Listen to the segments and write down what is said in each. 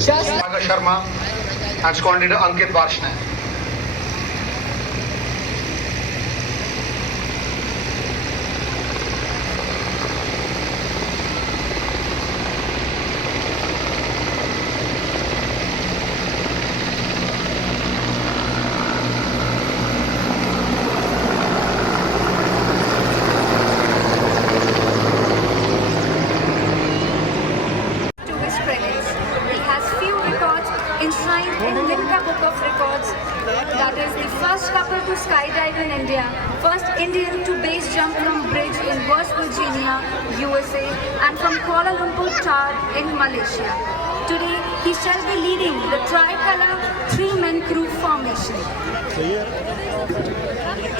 Just Sharma and squad leader Ankit Varshne. enshrined in Limca Book of Records. That is the first couple to skydive in India, first Indian to base jump from bridge in West Virginia, USA, and from Kuala Lumpur Tower in Malaysia. Today, he shall be leading the tricolor three-man crew formation.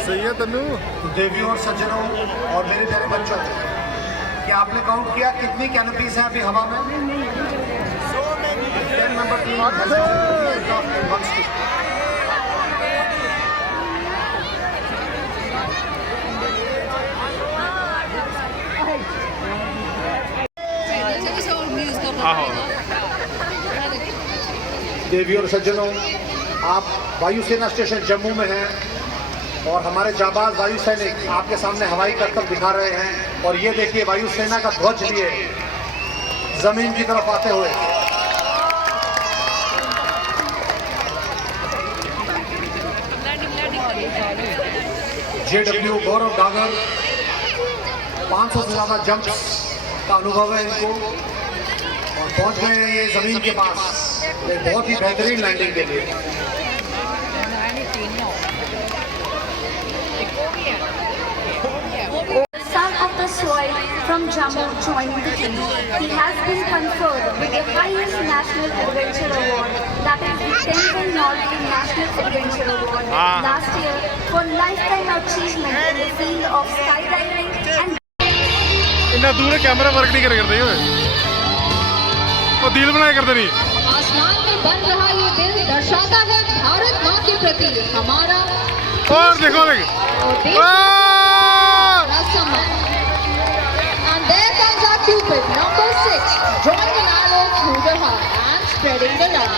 सही है तन्नू। देवियों और सज्जनों और मेरे प्यारे बच्चों, क्या आपने काउंट किया कितनी कैनोपीज हैं अभी हवा में? 10 member team has aircraft in one stick. देवियों और सज्जनों, आप वायुसेना स्टेशन जम्मू में हैं और हमारे जाबाज वायु सैनिक आपके सामने हवाई करतब दिखा रहे हैं और ये देखिए वायुसेना का ध्वज लिए जमीन की तरफ आते हुए जेडब्ल्यू गौरव डागर 500 से ज्यादा जंप्स का अनुभव है इनको और पहुंच गए हैं ये जमीन के पास एक बहुत ही बेहतरीन लैंडिंग के लिए। Son of the soil from Jammu joining the team. He has been conferred with the highest national adventure award, that is the 10th Nordic National Adventure Award last year for lifetime achievement in the field of skydiving and इतना दूर camera work नहीं करते हुए और दिल बनाए करते नहीं। आसमान में बन रहा ये दिल दर्शाता है भारत माँ के प्रति हमारा और देखो And there comes our Cupid, number 6, drawing an arrow through the heart and spreading the love.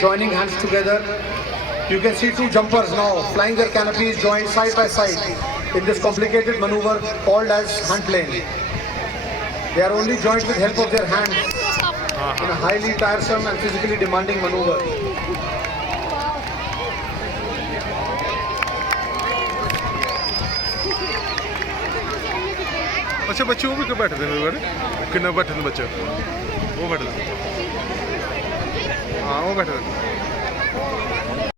Joining hands together, you can see two jumpers now flying their canopies joined side by side in this complicated maneuver called as hand plane. They are only joined with help of their hands in a highly tiresome and physically demanding maneuver. अच्छा बच्चे वो भी क्यों बैठे थे मेरे बारे कितना बैठे थे बच्चे वो बैठे थे हाँ वो बैठे थे